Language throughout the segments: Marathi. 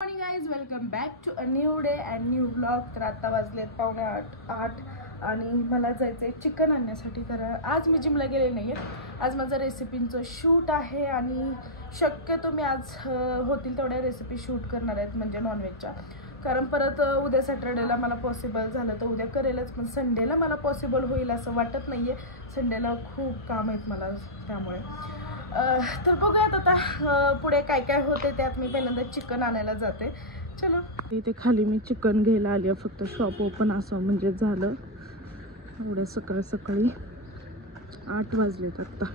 Morning guys, welcome back to a new day and new blog. तर आता वाजलेत 7:45 आणि मला जायचं आहे चिकन आणण्यासाठी. तर आज मी जिमला गेले नाही आहे. आज माझं रेसिपींचं शूट आहे आणि शक्यतो मी आज होतील तेवढ्या रेसिपी शूट करणार आहेत, म्हणजे नॉनव्हेजच्या. कारण परत उद्या सॅटर्डेला मला पॉसिबल झालं तर उद्या करेलच, पण संडेला मला पॉसिबल होईल असं वाटत नाही आहे. संडेला खूप काम आहेत मला, त्यामुळे तर बघूयात आता पुढे काय काय होते. त्यात मी पहिल्यांदा चिकन आणायला जाते. चलो, इथे खाली मी चिकन घ्यायला आली आहे. फक्त शॉप ओपन असं म्हणजे झालं. एवढ्या सकाळी सकाळी 8 वाजलेत आत्ता.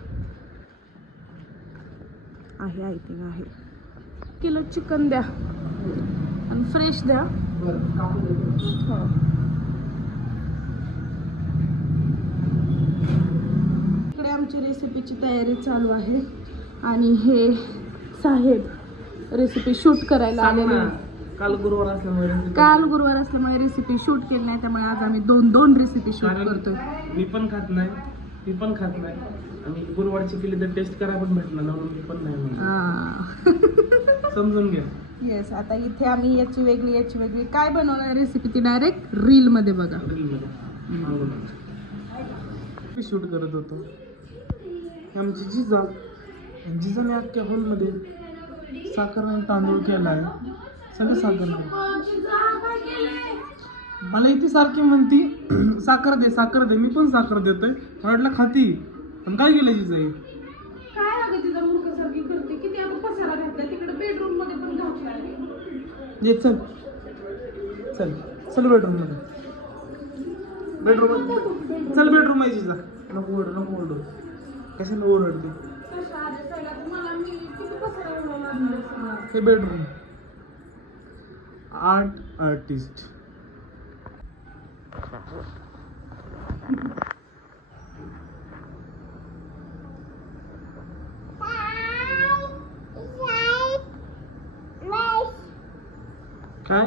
आहे आय थिंक आहे. किलो चिकन द्या आणि फ्रेश द्या. हो, इकडे आमची रेसिपीची तयारी चालू आहे आणि हे साहेब रेसिपी शूट करायला आलेले. काल गुरुवार असल्यामुळे रेसिपी शूट केली नाही, त्यामुळे आज आम्ही दोन रेसिपी शूट करतोय. मी पण खात नाही आणि गुरुवारची केली तर टेस्ट करा पण भेटणार ना, मी पण नाही समजून घ्या. येस, आता इथे आम्ही याची वेगळी काय बनवणार रेसिपी ती डायरेक्ट रील मध्ये बघा. शूट करत होतो. आमची जिजाने अख्ख्या हॉलमध्ये साखर आणि तांदूळ केलाय. सगळं साखर नाही. मला इथे सारखी म्हणती साखर दे. मी पण साखर देतोय. वाटलं खाती, पण काय केलं जिजाई? काय अगं तिचा मूर्खसारखी करते. किती आपण पसारा घातला तिकडे बेडरूम मध्ये पण घातलाय. ये चल बेडरूम मध्ये. बेडरूम आहे जिजा. नको ओरडू. कशाला ओरडते? हे बेडरूम. आर्टिस्ट. काय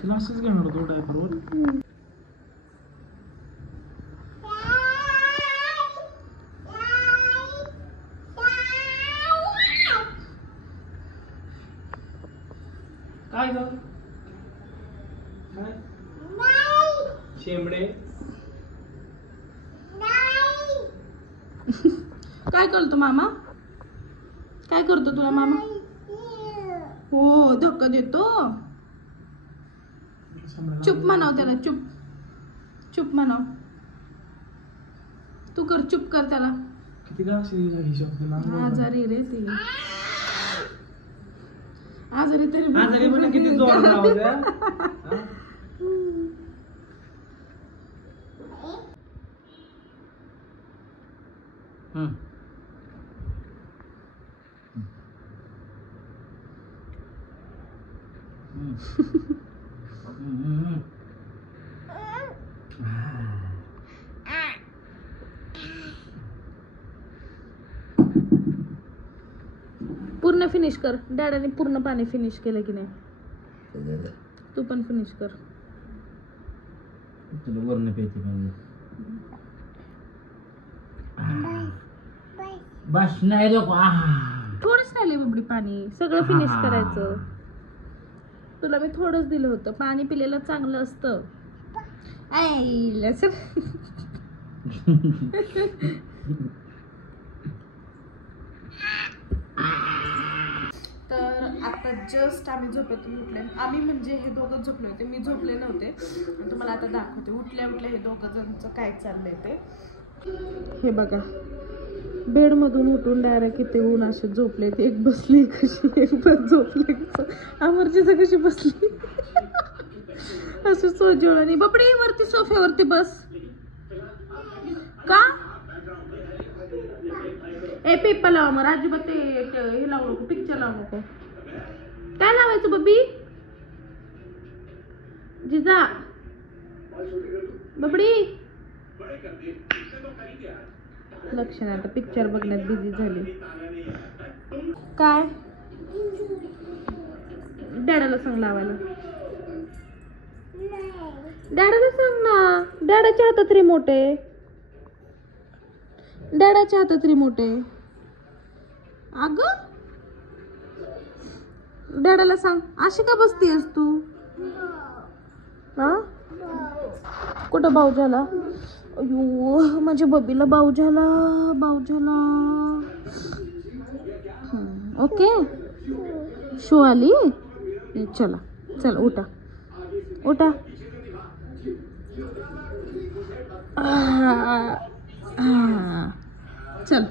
तुला असंच घेणार होतो डायपरवर. काय ग शेंबडे काय करतो मामा? काय करतो तुला मामा? हो, धक्का देतो. चुप म्हणाव त्याला. चुप म्हणाव. तू कर, चुप कर त्याला. किती का हिशोब आजारी रे ते. आजारी पण किती जोर लावत्या. पूर्ण फिनिश कर. डॅडाने पूर्ण पाणी फिनिश केलं की नाही? तू पण फिनिश कर. बस नाही थोडंच राहिले बबडी पाणी. सगळं फिनिश करायचं. तुला मी थोडंच दिलं होतं. पाणी पिलेलं चांगलं असतं. तर आता जस्ट आम्ही झोपेतून उठले. आम्ही म्हणजे हे दोघं झोपले होते, मी झोपले नव्हते. तुम्हाला आता दाखवते उठल्या हे दोघं जणांचं काय चाललंय ते. हे बघा, बेडमधून उठून डायरेक्ट इथे ऊन असे झोपले. एक बसली कशी, एक पण झोपले. अमरजीचं कशी बसली असं सोजवळणी. बबडी वरती सोफ्यावरती बस. का ए पेपर लावा मग. अजिबात ते हे लावू नको, पिक्चर लावू नको. काय लावायचं बबी? जिजा बबडी लक्ष नाही. आता पिक्चर बघण्यात बिझी झाली. काय डॅडाला सांग लावायला. डॅडाला सांग ना. डॅडाच्या हातात रिमोट आहे. डॅडाच्या हातात रिमोट आहे. अगं डॅडाला सांग, अशी का बसतीयस तू? हा कुठं भाऊ झाला? अयो माझ्या बबीला भाऊ झाला, भाऊ झाला. ओके शो आली. चला चल उठा उठा. चल.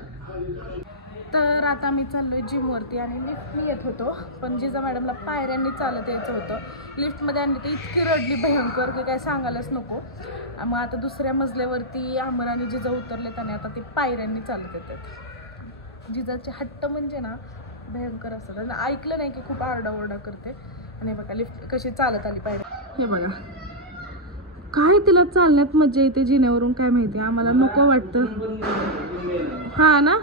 तर आता मी चाललोय जिमवरती आणि लिफ्टनी येत होतो, पण जिजा मॅडमला पायऱ्यांनी चालत यायचं होतं. लिफ्टमध्ये आणली तर इतकी रडली भयंकर की काय सांगायलाच नको. मग आता दुसऱ्या मजल्यावरती अमर आणि जिजा उतरलेत आणि आता ते पायऱ्यांनी चालत येतात. जिजाचे हट्ट म्हणजे ना भयंकर असतात. आणि ऐकलं नाही की खूप आरडाओरडा करते. आणि बघा लिफ्ट कशी चालत आली पायऱ्या. हे बघा काय तिला चालण्यात मजा येते जिन्यावरून काय माहिती. आम्हाला नको वाटतं. हा ना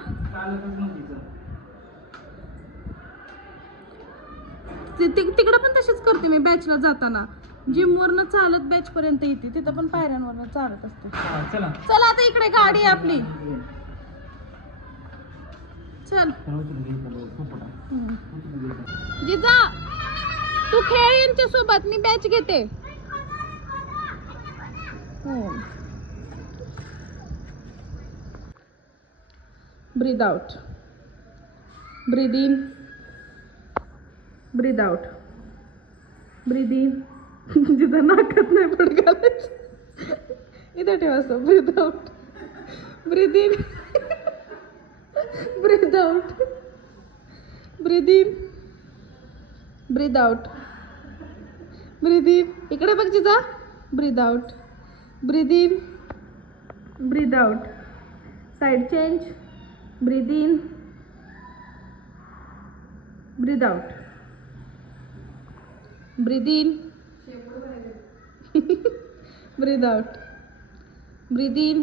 तिकडं पण तशीच करते मी बॅचला जाताना. जिमवरनं चालत बॅच पर्यंत येते, तिथं पण पायऱ्यांवरनं चालत असते. चला आता इकडे गाडी आहे आपली. चल जिजा तू खेळ यांच्या सोबत, मी बॅच घेते. Breathe out, breathe in, breathe out, breathe in. जिथं नाकात नाही पण घालायचं. इथं ठेवायचं. Breathe out, breathe in, breathe out, breathe in, breathe out, breathe in. इकडे बघ जिजा. Breathe out, breathe in, breathe out. Side change. Breathe in, breathe out, breathe in, breathe out, breathe in.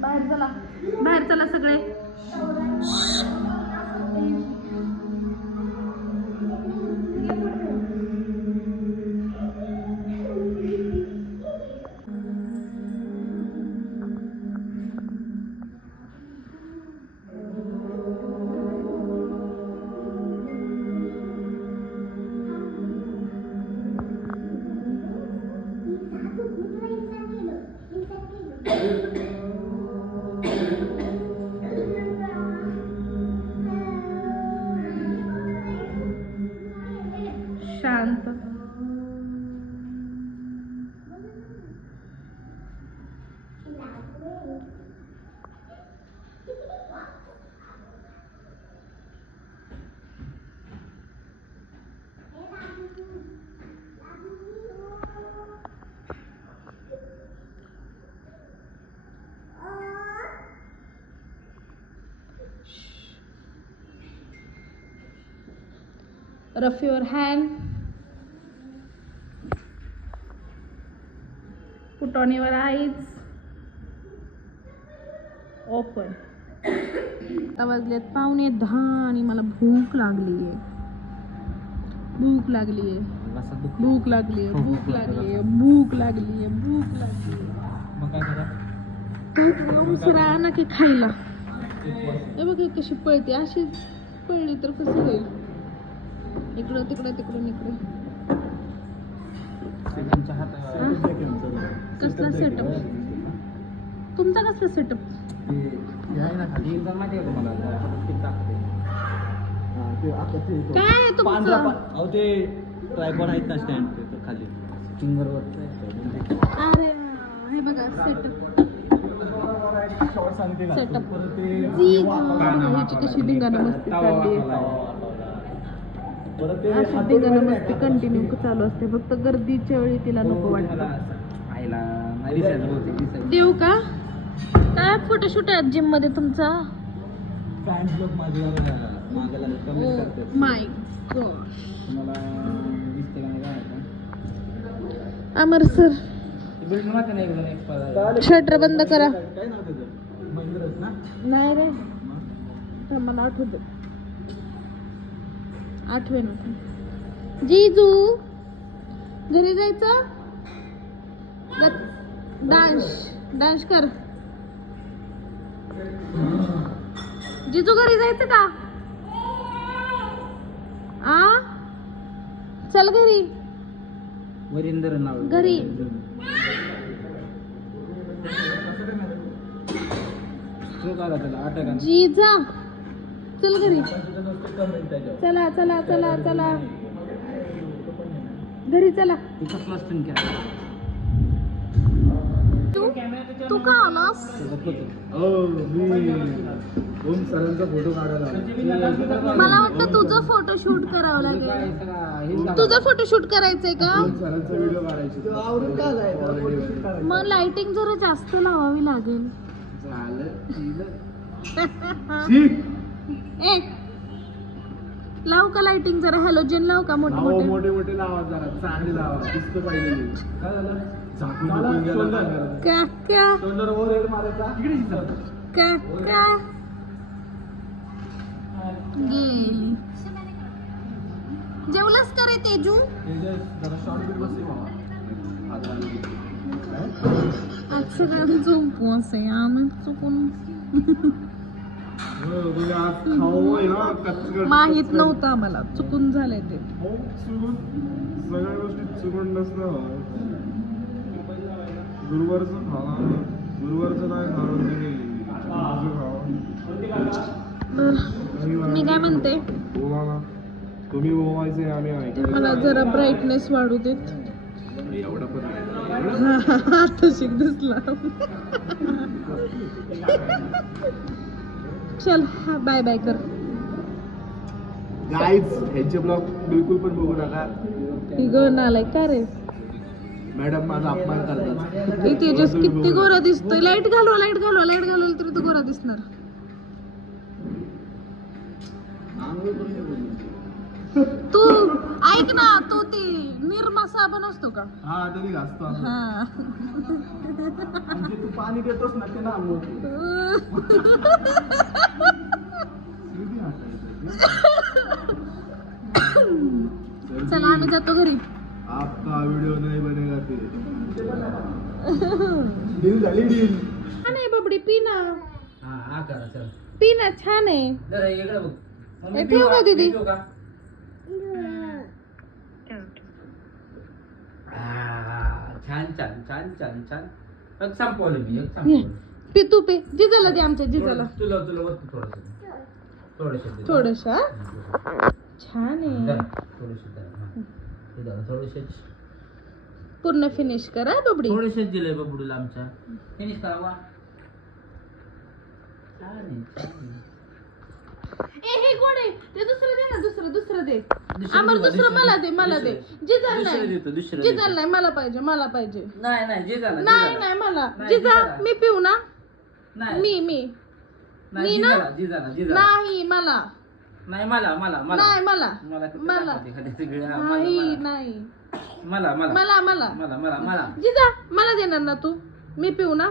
बाहेर चला, बाहेर चला सगळे. शांत. Rough your hand. Put on your eyes. Open. आता वाजलेत 9:15 आणि मला भूक लागली आहे. भूक लागली आहे. भूक लागली आहे. भूक लागली आहे. भूक लागली आहे. भूक लागली आहे. मग काय करा? उसरा आणा की खायला. हे बघ कशी पळते. अशी पळली तर कसं होईल. इकडं तिकडं तिकडून इकडे. कसला सेटअप तुमचा? कसला सेटअप? काय तुमचं? ट्रायपॉड आहेत ना स्टँड खाली फिंगरवर. अरे हे बघा सेटअप. सेटअप ह्याची कशी धिंगाणा मस्ती चालली आहे. अशी धिंगाणा मस्ती कंटिन्यू चालू असते. फक्त गर्दीच्या वेळी तिला नको वाटतं. देऊ का? काय फोटोशूट आहे जिम मध्ये तुमचा? माय गॉड. अमर सर शटर बंद करा. नाही रे मला आठवत. आठवे ना जीजू घरी जायचं. डान्स कर. जिजू घरी जायचं का? आ चल घरी. वरिंदर नाव घरी. जीजा चल घरी. चला चला चला चला घरी चला. तू का आलास? फोटो काढायला मला वाटतं तुझं फोटो शूट करावं लागेल. तुझं फोटो शूट करायचंय का? मग लाइटिंग जरा जास्त लावावी लागेल. ए लावू का लाइटिंग जरा? हॅलोजन लावू का? मोठे मोठे लावा जरा चांगले लावा. दिसतं पाहिजे. काय झालं? काका गेली. जेवलंस का रे तेजू? अक्षरांचं उपवास आहे. आम्ही चुकून माहित नव्हतं आम्हाला. चुकून झालंय ते. सगळ्या गोष्टी चुकून नसतं. गुरुवारचं खावा. गुरुवारचं नाही खावं. मी काय म्हणते, तुम्ही ओवायचे आम्ही ऐकतो. मला जरा ब्राईटनेस वाढू देत. एवढा पण आता शिक दिसला. चल बाय बाय कर. गाईज ह्यांचे ब्लॉग बिलकुल पण बघू नका. नालाय का रे? मॅडम माझा अपमान करतात. तेजस किती गोरा दिसतोय. लाईट घालवा लाईट घालवा लाईट घालवली तरी तो गोरा दिसणार. तू ऐक ना, तू ती निरमा साबण असतो का? हा तरी घासतो. हा तू पाणी देतोस ना ते ना. चला आम्ही जातो घरी. आपका वीडियो नहीं बनेगा फिर. डील झाली डील. छान आहे बबडी. पी ना. हा करा चल. पी ना छान आहे. जरा इकडे बघ. हे ठेव का दीदी? छान छान छान छान छान. संपवलं मी. एक संपवलं. पी तू पे. जिजाला दे आमच्या जिजाला. तुला तुला वरती थोडंसं थोडस. छान आहे. थोडेसे पूर्ण फिनिश करा बबडी. थोडेसे दिलंय बबडूला आमच्या. फिनिश करा. वा हे गोड आहे. ते दुसरं दे ना. दुसरं दे. आम्हाला दुसरं मला दे. मला दे. जिजाला नाही. जिजाला नाही. मला पाहिजे. मला पाहिजे. नाही नाही जिजाला. नाही नाही मला. जिजा मी पिऊ ना. मी नाही ना. जिजाला नाही मला. नाही मला मला नाही मला. मला नाही नाही मला मला मला मला मला मला मला जिजा मला देणार ना तू? मी पिऊ ना.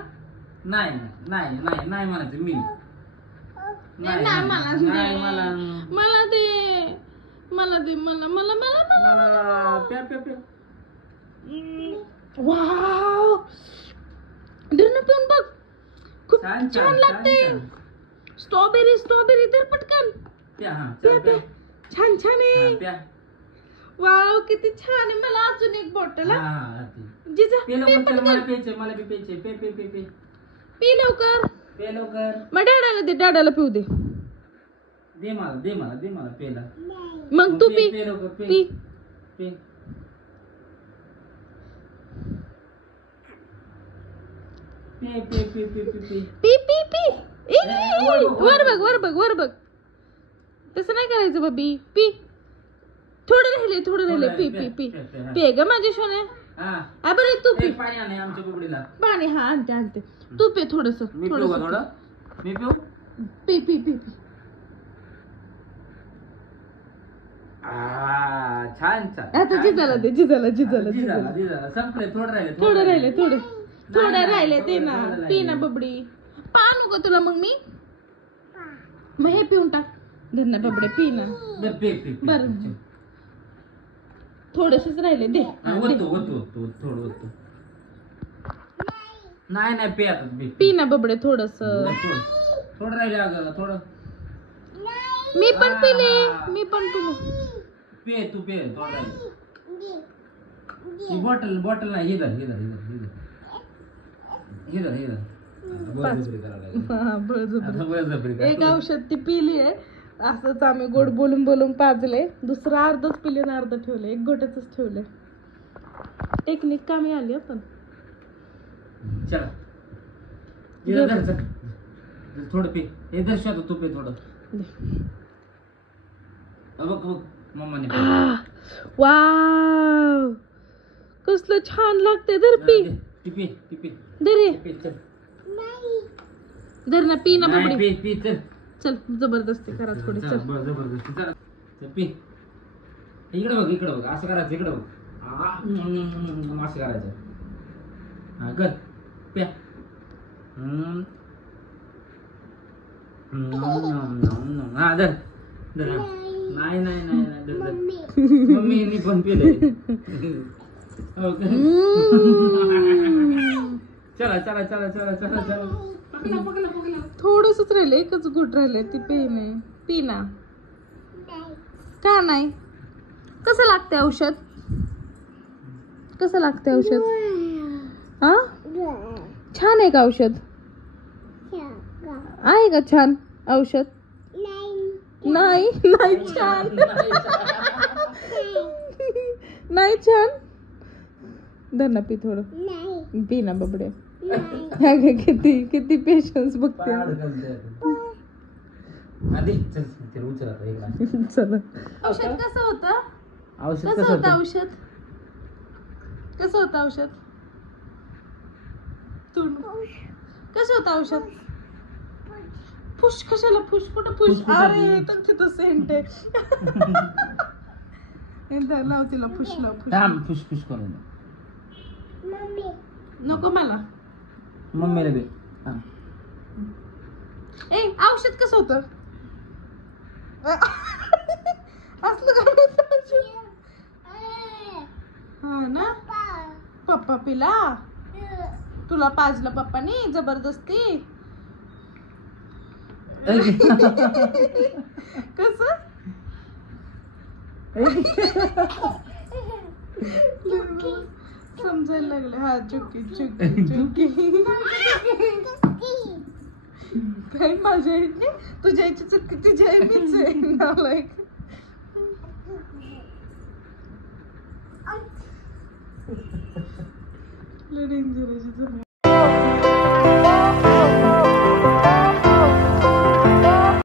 नाही नाही नाही नाही म्हणायचं मी. नाही मला नाही मला मला दे. मला दे. मला मला मला मला प्या प्या प्या. वाव धरण पिऊन बघ. खूप छान लागते. स्ट्रॉबेरी स्ट्रॉबेरी तर पटकन प्या. हा प्या. छान छान आहे. प्या. वाव किती छान आहे. मला अजून एक बॉटल. जिजा मला प्यायचे. मला बी प्यायचे. पे पे पे पे. पी लवकर. पे लवकर. मग डॅडाला दे. डॅडाला पिऊ दे. दे मला दे मला दे मला पेला. मग तू पी. पे लवकर. पे पी पे पे पे पे पे पे पी पी पी. वर बघ वर बघ वर बघ. तसं नाही करायचं बाबी. पी. थोडं राहिले. पी पी पी पे ग माझी सोने. हा बरं तू पी. पाणी आणे आमच्या कुकडीला. पाणी. हा आणते. तू पे थोडस. मी पिऊ का थोडं? मी पिऊ. P P P P. छान छान. आता जिजाला दे. जिजाला संपले. थोडं राहिले ते ना. पी ना बबडी. पाहू का तुला? मग मी मग हे पिऊन टाक. धर ना बबडे. पी ना. पे पे बर थोडंसंच राहिले दे. ओततो थोडं ओततो. नाही नाही पे आता पे. पी ना बबडे थोडस. थोडं राहिले अगं थोडं. मी पण पिले. पे तू पे थोडं राहिले. ही बॉटल नाही इधर. हा, बळजबरी. एक औषध ती पिली आहे. असंच आम्ही गोड बोलून पाजले. दुसरं अर्धच पिले आणि अर्ध ठेवले. एक गोट्याच ठेवले. टेक्निक कामी आली आपण. चला इधर चल. थोडं पे इधर शोध तू पे थोडं. बघ मम्माने. वाव कसलं छान लागते. धर पी. टिपे धर रे. चल. धर ना पी ना नाही, बबडे. पे चल. चल जबरदस्ती करा थोडी. चल जबरदस्ती चल. चल पे. इकडे बघ असं करायचं. इकडे बघ असं करायचं. हा कर प्या. हा धर नाही मम्मीने पण पिलंय. चला थोडंसंच राहिले. एकच गुट राहिले. ती पी ना. का नाही. कसं लागते औषध. हा छान आहे का औषध. आहे का छान औषध. नाही छान. नाही छान. धर ना पी थोडं. पी ना बबडे. किती पेशन्स बघते. चला औषध कसं होतं. कसं होतं औषध. कसं होतं औषध. फुश कशाला फुश कुठं फुश. अरे तिथं सेंट आहे. लाव तिला फुश लाव. फुसफुस करून नको मला. मम्मीला बी. ए औषध कसं होतं. असलं का. हा ना पप्पा पिला. तुला पाजलं पप्पानी जबरदस्ती. कस समजायला लागलं. हा चुकी काय माझ्या आईने तुझ्या आईची चुकी तुझ्या आई मीच आहे. डेंजर